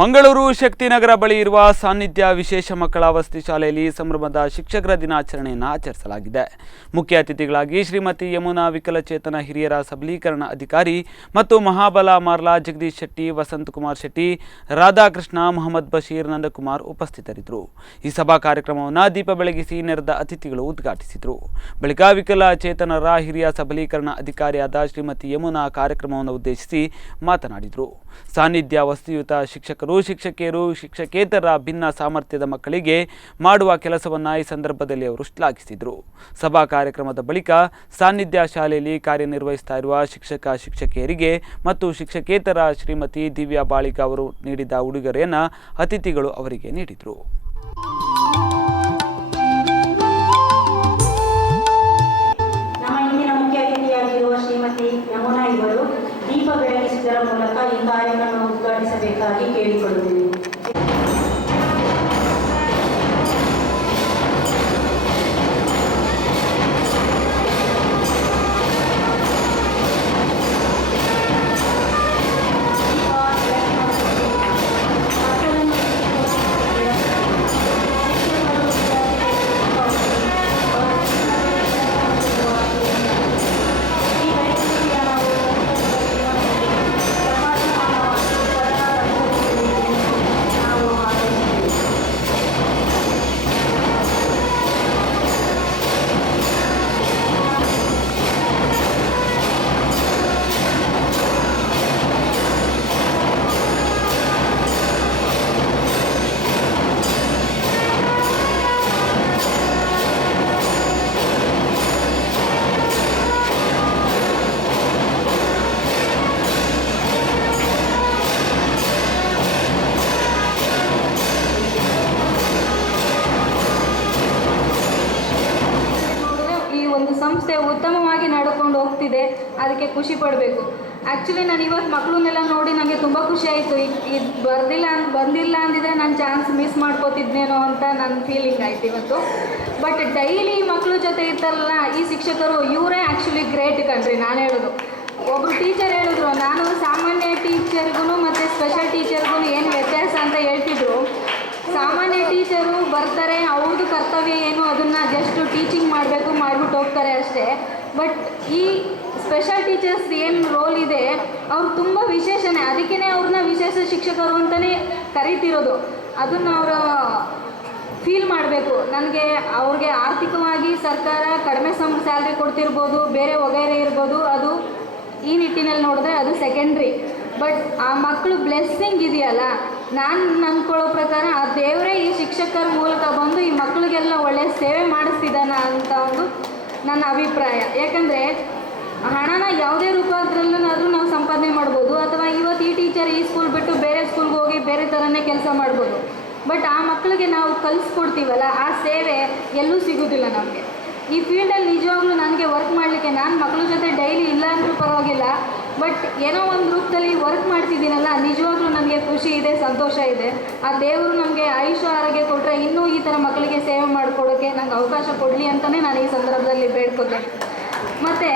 ಮಂಗಳೂರು ಶಕ್ತಿನಗರ ಬಳಿ ಇರುವ ಸಾನ್ನಿಧ್ಯ ವಿಶೇಷ ಮಕ್ಕಳ ವಸತಿ ಶಾಲೆಯಲ್ಲಿ ಸಂಭ್ರಮದ ಶಿಕ್ಷಕರ ದಿನಾಚರಣೆಯನ್ನು ಆಚರಿಸಲಾಗಿದೆ. ಮುಖ್ಯ ಅತಿಥಿಗಳಾಗಿ ಶ್ರೀಮತಿ ಯಮುನಾ ವಿಕಲಚೇತನ ಹಿರಿಯರ ಸಬಲೀಕರಣ ಅಧಿಕಾರಿ ಮತ್ತು ಮಹಾಬಲ ಮಾರ್ಲಾ ಜಗದೀಶ್ ಶೆಟ್ಟಿ, ವಸಂತಕುಮಾರ್ ಶೆಟ್ಟಿ, ರಾಧಾಕೃಷ್ಣ, ಮೊಹಮ್ಮದ್ ಬಶೀರ್, ನಂದಕುಮಾರ್ ಉಪಸ್ಥಿತರಿದ್ದರು. ಈ ಸಭಾ ಕಾರ್ಯಕ್ರಮವನ್ನು ದೀಪ ಬೆಳಗಿಸಿ ನೆರೆದ ಅತಿಥಿಗಳು ಉದ್ಘಾಟಿಸಿದರು. ಬಳಿಕ ವಿಕಲಚೇತನರ ಹಿರಿಯ ಸಬಲೀಕರಣ ಅಧಿಕಾರಿಯಾದ ಶ್ರೀಮತಿ ಯಮುನಾ ಕಾರ್ಯಕ್ರಮವನ್ನು ಉದ್ದೇಶಿಸಿ ಮಾತನಾಡಿದರು. ಸಾನ್ನಿಧ್ಯ ವಸತಿಯುತ ಶಿಕ್ಷಕರು, ಶಿಕ್ಷಕಿಯರು, ಶಿಕ್ಷಕೇತರ ಭಿನ್ನ ಸಾಮರ್ಥ್ಯದ ಮಕ್ಕಳಿಗೆ ಮಾಡುವ ಕೆಲಸವನ್ನು ಈ ಸಂದರ್ಭದಲ್ಲಿ ಅವರು ಶ್ಲಾಘಿಸಿದರು. ಸಭಾ ಕಾರ್ಯಕ್ರಮದ ಬಳಿಕ ಸಾನ್ನಿಧ್ಯ ಶಾಲೆಯಲ್ಲಿ ಕಾರ್ಯನಿರ್ವಹಿಸ್ತಾ ಇರುವ ಶಿಕ್ಷಕ ಶಿಕ್ಷಕಿಯರಿಗೆ ಮತ್ತು ಶಿಕ್ಷಕೇತರ ಶ್ರೀಮತಿ ದಿವ್ಯಾ ಬಾಳಿಗ ಅವರು ನೀಡಿದ ಉಡುಗೊರೆಯನ್ನು ಅತಿಥಿಗಳು ಅವರಿಗೆ ನೀಡಿದರು. ಶ್ರೀಮತಿ ಯಮುನಾ ಇವರು ದೀಪ ಬೆಳಗಿಸುವುದರ ಮೂಲಕ ಈ ಕಾರ್ಯಕ್ರಮವನ್ನು ಉದ್ಘಾಟಿಸಬೇಕಾಗಿ ಕೇಳಿಕೊಳ್ಳುತ್ತೇನೆ. ಸಂಸ್ಥೆ ಉತ್ತಮವಾಗಿ ನಡ್ಕೊಂಡು ಹೋಗ್ತಿದೆ, ಅದಕ್ಕೆ ಖುಷಿ ಪಡಬೇಕು. ಆ್ಯಕ್ಚುಲಿ ನಾನು ಇವತ್ತು ಮಕ್ಕಳನ್ನೆಲ್ಲ ನೋಡಿ ನನಗೆ ತುಂಬ ಖುಷಿ ಆಯಿತು. ಇದು ಬಂದಿಲ್ಲ ಅಂದಿದ್ರೆ ನಾನು ಚಾನ್ಸ್ ಮಿಸ್ ಮಾಡ್ಕೋತಿದ್ನೇನೋ ಅಂತ ನನ್ನ ಫೀಲಿಂಗ್ ಆಯ್ತು ಇವತ್ತು. ಬಟ್ ಡೈಲಿ ಮಕ್ಕಳ ಜೊತೆ ಇರ್ತಾರಲ್ಲ ಈ ಶಿಕ್ಷಕರು, ಇವರೇ ಆ್ಯಕ್ಚುಲಿ ಗ್ರೇಟ್ ಕಣ್ರಿ. ನಾನು ಹೇಳೋದು, ಒಬ್ಬರು ಟೀಚರ್ ಹೇಳಿದ್ರು, ನಾನು ಸಾಮಾನ್ಯ ಟೀಚರ್ಗೂ ಮತ್ತು ಸ್ಪೆಷಲ್ ಟೀಚರ್ಗೂ ಏನು ವ್ಯತ್ಯಾಸ ಅಂತ ಹೇಳ್ತಿದ್ರು. ಸಾಮಾನ್ಯ ಟೀಚರು ಬರ್ತಾರೆ, ಅವ್ರದ್ದು ಕರ್ತವ್ಯ ಏನು ಅದನ್ನು ಜಸ್ಟ್ ಟೀಚಿಂಗ್ ಮಾಡಬೇಕು, ಮಾಡಿಬಿಟ್ಟು ಹೋಗ್ತಾರೆ ಅಷ್ಟೇ. ಬಟ್ ಈ ಸ್ಪೆಷಲ್ ಟೀಚರ್ಸ್ ಏನು ರೋಲ್ ಇದೆ ಅವ್ರು ತುಂಬ ವಿಶೇಷನೇ, ಅದಕ್ಕೇ ಅವ್ರನ್ನ ವಿಶೇಷ ಶಿಕ್ಷಕರು ಅಂತಲೇ ಕರಿತಿರೋದು. ಅದನ್ನು ಅವರು ಫೀಲ್ ಮಾಡಬೇಕು. ನನಗೆ ಅವ್ರಿಗೆ ಆರ್ಥಿಕವಾಗಿ ಸರ್ಕಾರ ಕಡಿಮೆ ಸ್ಯಾಲ್ರಿ ಕೊಡ್ತಿರ್ಬೋದು, ಬೇರೆ ವಗೈರೆ ಇರ್ಬೋದು, ಅದು ಈ ನಿಟ್ಟಿನಲ್ಲಿ ನೋಡಿದ್ರೆ ಅದು ಸೆಕೆಂಡ್ರಿ. ಬಟ್ ಆ ಮಕ್ಕಳು ಬ್ಲೆಸ್ಸಿಂಗ್ ಇದೆಯಲ್ಲ, ನಾನು ಅಂದ್ಕೊಳ್ಳೋ ಪ್ರಕಾರ ಆ ದೇವರೇ ಈ ಶಿಕ್ಷಕರ ಮೂಲಕ ಬಂದು ಈ ಮಕ್ಕಳಿಗೆಲ್ಲ ಒಳ್ಳೆಯ ಸೇವೆ ಮಾಡಿಸ್ತಿದ್ದಾನ ಅಂತ ಒಂದು ನನ್ನ ಅಭಿಪ್ರಾಯ. ಯಾಕಂದರೆ ಹಣನ ಯಾವುದೇ ರೂಪದಲ್ಲೂ ನಾವು ಸಂಪಾದನೆ ಮಾಡ್ಬೋದು, ಅಥವಾ ಇವತ್ತು ಈ ಟೀಚರ್ ಈ ಸ್ಕೂಲ್ ಬಿಟ್ಟು ಬೇರೆ ಸ್ಕೂಲ್ಗೆ ಹೋಗಿ ಬೇರೆ ಥರನೇ ಕೆಲಸ ಮಾಡ್ಬೋದು. ಬಟ್ ಆ ಮಕ್ಕಳಿಗೆ ನಾವು ಕಲಿಸ್ಕೊಡ್ತೀವಲ್ಲ, ಆ ಸೇವೆ ಎಲ್ಲೂ ಸಿಗೋದಿಲ್ಲ ನಮಗೆ. ಈ ಫೀಲ್ಡಲ್ಲಿ ನಿಜವಾಗ್ಲೂ ನನಗೆ ವರ್ಕ್ ಮಾಡಲಿಕ್ಕೆ, ನಾನು ಮಕ್ಕಳ ಜೊತೆ ಡೈಲಿ ಇಲ್ಲ ಅಂದರೂ ಪರವಾಗಿಲ್ಲ, ಬಟ್ ಏನೋ ಒಂದು ರೂಪದಲ್ಲಿ ವರ್ಕ್ ಮಾಡ್ತಿದ್ದೀನಲ್ಲ, ನಿಜವಾಗ್ಲೂ ನನಗೆ ಖುಷಿ ಇದೆ, ಸಂತೋಷ ಇದೆ. ಆ ದೇವರು ನಮಗೆ ಆಯುಷ್ಯ ಆರೋಗ್ಯ ಕೊಟ್ಟರೆ ಇನ್ನೂ ಈ ಥರ ಮಕ್ಕಳಿಗೆ ಸೇವೆ ಮಾಡಿಕೊಡೋಕ್ಕೆ ನನಗೆ ಅವಕಾಶ ಕೊಡಲಿ ಅಂತಲೇ ನಾನು ಈ ಸಂದರ್ಭದಲ್ಲಿ ಬೇಡ್ಕೊತೇನೆ. ಮತ್ತು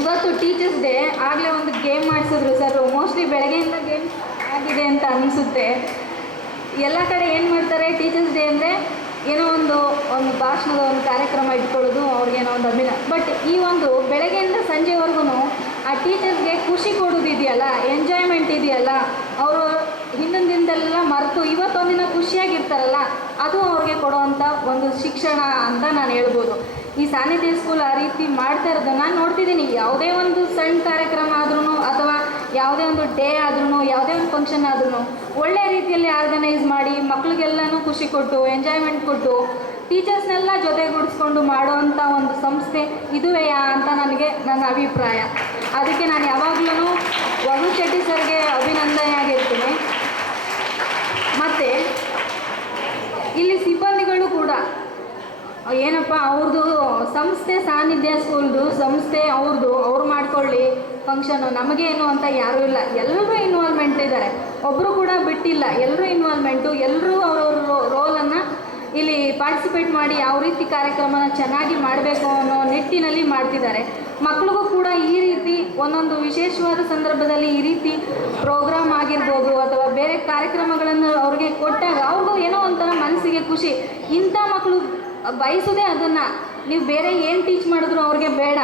ಇವತ್ತು ಟೀಚರ್ಸ್ ಡೇ, ಆಗಲೇ ಒಂದು ಗೇಮ್ ಮಾಡಿಸಿದ್ರು ಸರ್. ಮೋಸ್ಟ್ಲಿ ಬೆಳಗ್ಗೆಯಿಂದ ಗೇಮ್ ಆಗಿದೆ ಅಂತ ಅನಿಸುತ್ತೆ. ಎಲ್ಲ ಕಡೆ ಏನು ಮಾಡ್ತಾರೆ, ಟೀಚರ್ಸ್ ಡೇ ಅಂದರೆ ಏನೋ ಒಂದು ಭಾಷಣದ ಒಂದು ಕಾರ್ಯಕ್ರಮ ಇಟ್ಕೊಳ್ಳೋದು, ಅವ್ರಿಗೇನೋ ಒಂದು ಬಟ್ ಈ ಒಂದು ಬೆಳಗ್ಗೆಯಿಂದ ಸಂಜೆವರೆಗೂ ಆ ಟೀಚರ್ಸ್ಗೆ ಖುಷಿ ಕೊಡೋದಿದೆಯಲ್ಲ, ಎಂಜಾಯ್ಮೆಂಟ್ ಇದೆಯಲ್ಲ, ಅವರು ಹಿಂದಿನ ದಿನದಲ್ಲೆಲ್ಲ ಮರೆತು ಇವತ್ತೊಂದಿನ ಖುಷಿಯಾಗಿರ್ತಾರಲ್ಲ, ಅದು ಅವ್ರಿಗೆ ಕೊಡುವಂಥ ಒಂದು ಶಿಕ್ಷಣ ಅಂತ ನಾನು ಹೇಳ್ಬೋದು. ಈ ಸಾನ್ನಿಧ್ಯ ಸ್ಕೂಲ್ ಆ ರೀತಿ ಮಾಡ್ತಾ ಇರೋದು ನಾನು ನೋಡ್ತಿದ್ದೀನಿ. ಯಾವುದೇ ಒಂದು ಸಣ್ಣ ಕಾರ್ಯಕ್ರಮ ಆದ್ರೂ, ಅಥವಾ ಯಾವುದೇ ಒಂದು ಡೇ ಆದ್ರೂ, ಯಾವುದೇ ಒಂದು ಫಂಕ್ಷನ್ ಆದ್ರೂ ಒಳ್ಳೆಯ ರೀತಿಯಲ್ಲಿ ಆರ್ಗನೈಸ್ ಮಾಡಿ ಮಕ್ಕಳಿಗೆಲ್ಲನೂ ಖುಷಿ ಕೊಟ್ಟು ಎಂಜಾಯ್ಮೆಂಟ್ ಕೊಟ್ಟು ಟೀಚರ್ಸ್ನೆಲ್ಲ ಜೊತೆಗೂಡಿಸ್ಕೊಂಡು ಮಾಡುವಂಥ ಒಂದು ಸಂಸ್ಥೆ ಇದುವೆಯಾ ಅಂತ ನನಗೆ ನನ್ನ ಅಭಿಪ್ರಾಯ. ಅದಕ್ಕೆ ನಾನು ಯಾವಾಗಲೂ ವರುಣ್ ಶೆಟ್ಟಿ ಸರ್ಗೆ ಅಭಿನಂದನೆಯಾಗಿರ್ತೀನಿ. ಮತ್ತು ಇಲ್ಲಿ ಸಿಬ್ಬಂದಿಗಳು ಕೂಡ ಏನಪ್ಪ, ಅವ್ರದ್ದು ಸಂಸ್ಥೆ ಸಾನ್ನಿಧ್ಯ ಸ್ಕೂಲ್ದು ಸಂಸ್ಥೆ ಅವ್ರು ಮಾಡ್ಕೊಳ್ಳಿ ಫಂಕ್ಷನ್ನು, ನಮಗೇನು ಅಂತ ಯಾರೂ ಇಲ್ಲ. ಎಲ್ಲರೂ ಇನ್ವಾಲ್ವ್ಮೆಂಟ್ ಇದ್ದಾರೆ, ಒಬ್ಬರು ಕೂಡ ಬಿಟ್ಟಿಲ್ಲ. ಎಲ್ಲರೂ ಇನ್ವಾಲ್ವ್ಮೆಂಟು, ಎಲ್ಲರೂ ಅವ್ರವ್ರ ರೋಲನ್ನು ಇಲ್ಲಿ ಪಾರ್ಟಿಸಿಪೇಟ್ ಮಾಡಿ ಯಾವ ರೀತಿ ಕಾರ್ಯಕ್ರಮನ ಚೆನ್ನಾಗಿ ಮಾಡಬೇಕು ಅನ್ನೋ ನಿಟ್ಟಿನಲ್ಲಿ ಮಾಡ್ತಿದ್ದಾರೆ. ಮಕ್ಕಳಿಗೂ ಕೂಡ ಈ ರೀತಿ ಒಂದೊಂದು ವಿಶೇಷವಾದ ಸಂದರ್ಭದಲ್ಲಿ ಈ ರೀತಿ ಪ್ರೋಗ್ರಾಮ್ ಆಗಿರ್ಬೋದು ಅಥವಾ ಬೇರೆ ಕಾರ್ಯಕ್ರಮಗಳನ್ನು ಅವ್ರಿಗೆ ಕೊಟ್ಟಾಗ ಅವ್ರಿಗೂ ಏನೋ ಒಂಥರ ಮನಸ್ಸಿಗೆ ಖುಷಿ. ಇಂಥ ಮಕ್ಕಳು ಬಯಸೋದೇ ಅದನ್ನು. ನೀವು ಬೇರೆ ಏನು ಟೀಚ್ ಮಾಡಿದ್ರು ಅವ್ರಿಗೆ ಬೇಡ.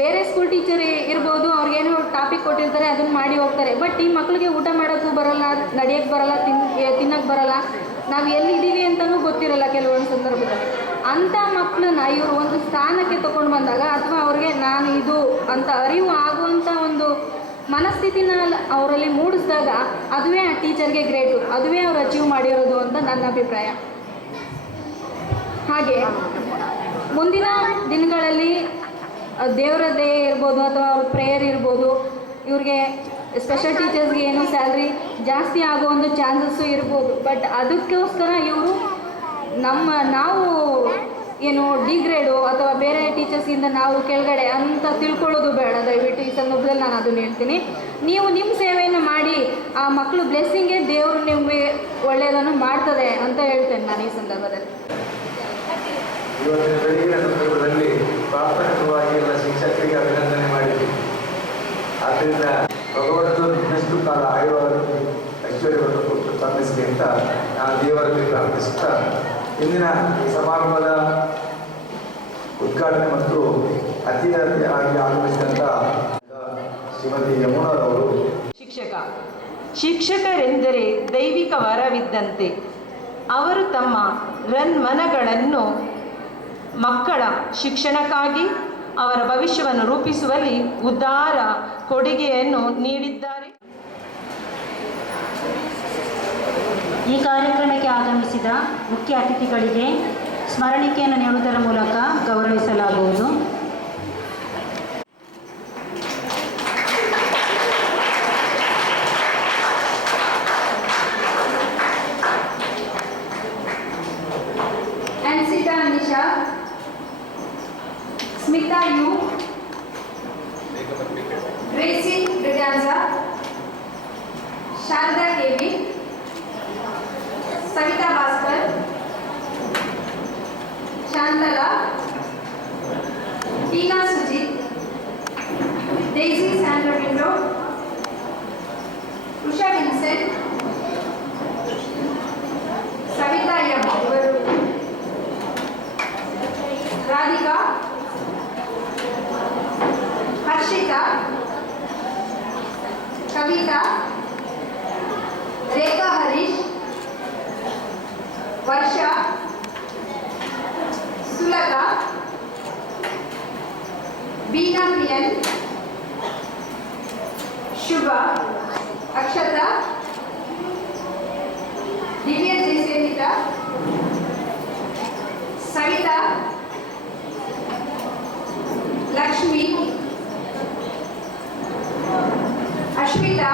ಬೇರೆ ಸ್ಕೂಲ್ ಟೀಚರ್ ಇರ್ಬೋದು, ಅವ್ರಿಗೇನು ಟಾಪಿಕ್ ಕೊಟ್ಟಿರ್ತಾರೆ ಅದನ್ನು ಮಾಡಿ ಹೋಗ್ತಾರೆ. ಬಟ್ ಈ ಮಕ್ಕಳಿಗೆ ಊಟ ಮಾಡೋಕ್ಕೂ ಬರಲ್ಲ, ನಡೆಯೋಕ್ಕೆ ಬರಲ್ಲ, ತಿನ್ನೋಕ್ಕೆ ಬರಲ್ಲ, ನಾವು ಎಲ್ಲಿದ್ದೀವಿ ಅಂತಲೂ ಗೊತ್ತಿರಲ್ಲ ಕೆಲವೊಂದು ಸಂದರ್ಭದಲ್ಲಿ. ಅಂಥ ಮಕ್ಕಳನ್ನ ಇವರು ಒಂದು ಸ್ಥಾನಕ್ಕೆ ತೊಗೊಂಡು ಬಂದಾಗ ಅಥವಾ ಅವ್ರಿಗೆ ನಾನು ಇದು ಅಂತ ಅರಿವು ಆಗುವಂಥ ಒಂದು ಮನಸ್ಥಿತಿನ ಅವರಲ್ಲಿ ಮೂಡಿಸಿದಾಗ ಅದುವೇ ಆ ಟೀಚರ್ಗೆ ಗ್ರೇಟು, ಅದುವೇ ಅವ್ರು ಅಚೀವ್ ಮಾಡಿರೋದು ಅಂತ ನನ್ನ ಅಭಿಪ್ರಾಯ. ಹಾಗೆ ಮುಂದಿನ ದಿನಗಳಲ್ಲಿ ದೇವರ ದಯೆ ಇರ್ಬೋದು ಅಥವಾ ಅವ್ರ ಪ್ರೇಯರ್ ಇರ್ಬೋದು, ಇವ್ರಿಗೆ ಸ್ಪೆಷಲ್ ಟೀಚರ್ಸ್ಗೆ ಏನೋ ಸ್ಯಾಲ್ರಿ ಜಾಸ್ತಿ ಆಗೋ ಒಂದು ಚಾನ್ಸಸ್ಸು ಇರ್ಬೋದು. ಬಟ್ ಅದಕ್ಕೋಸ್ಕರ ಇವರು ನಾವು ಏನು ಡಿಗ್ರೇಡು ಅಥವಾ ಬೇರೆ ಟೀಚರ್ಸಿಂದ ನಾವು ಕೆಳಗಡೆ ಅಂತ ತಿಳ್ಕೊಳ್ಳೋದು ಬೇಡ. ದಯವಿಟ್ಟು ಈ ಸಂದರ್ಭದಲ್ಲಿ ನಾನು ಅದನ್ನು ಹೇಳ್ತೀನಿ. ನೀವು ನಿಮ್ಮ ಸೇವೆಯನ್ನು ಮಾಡಿ ಆ ಮಕ್ಕಳು ಬ್ಲೆಸ್ಸಿಂಗೇ ದೇವರು ನಿಮಗೆ ಒಳ್ಳೆಯದನ್ನು ಮಾಡ್ತದೆ ಅಂತ ಹೇಳ್ತೇನೆ ನಾನು ಈ ಸಂದರ್ಭದಲ್ಲಿ. ಇವತ್ತಿನ ಬೆಳಗಿನ ಸಂದರ್ಭದಲ್ಲಿ ಪ್ರಾಥಮಿಕವಾಗಿ ಎಲ್ಲ ಶಿಕ್ಷಕರಿಗೆ ಅಭಿನಂದನೆ ಮಾಡಿದ್ವಿ. ಆದ್ದರಿಂದ ಭಗವಂತನು ಇನ್ನಷ್ಟು ಕಾಲ ಆಯುರ್ವೇದ ಐಶ್ವರ್ಯವನ್ನು ಕೊಟ್ಟು ತಪ್ಪಿಸಲಿ ಅಂತ ನಾನು ದೇವರಲ್ಲಿ ಪ್ರಾರ್ಥಿಸುತ್ತಾ ಇಂದಿನ ಈ ಸಮಾರಂಭದ ಉದ್ಘಾಟನೆ ಮತ್ತು ಅತಿಥಿಯಾಗಿ ಆಗಮಿಸಿದಂಥ ಶ್ರೀಮತಿ ಯಮುನಾರವರು. ಶಿಕ್ಷಕರೆಂದರೆ ದೈವಿಕ ವರವಿದ್ದಂತೆ. ಅವರು ತಮ್ಮ ಮನಗಳನ್ನು ಮಕ್ಕಳ ಶಿಕ್ಷಣಕ್ಕಾಗಿ ಅವರ ಭವಿಷ್ಯವನ್ನು ರೂಪಿಸುವಲ್ಲಿ ಉದಾರ ಕೊಡುಗೆಯನ್ನು ನೀಡಿದ್ದಾರೆ. ಈ ಕಾರ್ಯಕ್ರಮಕ್ಕೆ ಆಗಮಿಸಿದ ಮುಖ್ಯ ಅತಿಥಿಗಳಿಗೆ ಸ್ಮರಣಿಕೆಯನ್ನು ನೀಡುವುದರ ಮೂಲಕ ಗೌರವಿಸಲಾಗುವುದು. Ansita Nisha, Smita Yu, Gracie Briganza, Sharda KV, Savita Bhaskar, Shantala, Tina Sujit, Daisy Sandra Window, Usha Vincent, Savita Yam, Radhika, Harshita, Kavita, Rekha Harish, Varsha, Sulaka, Beena Priyan, Shubha, Akshata, Divya Jaisendita, Savita, Lakshmi, Ashmita,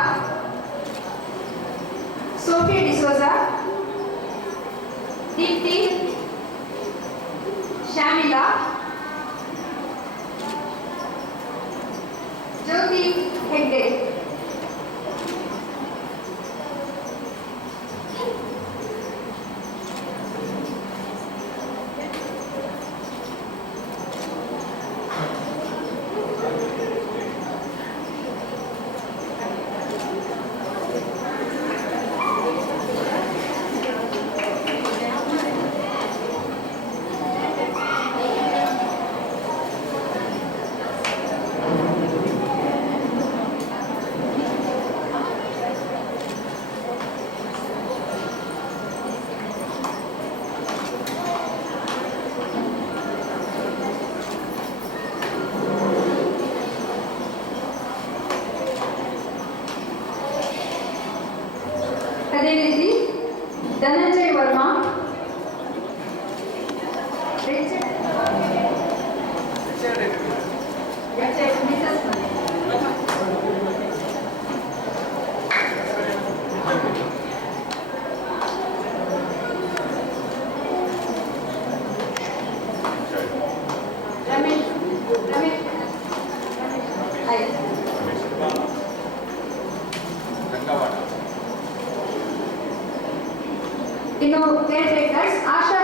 Sophie D'Souza, Deepthi, Shamila, Jyoti Hegde. ಅದೇ ರೀತಿ ಧನಂಜಯ ವರ್ಮಾ, ಇನ್ನು care takers ಆಶಾ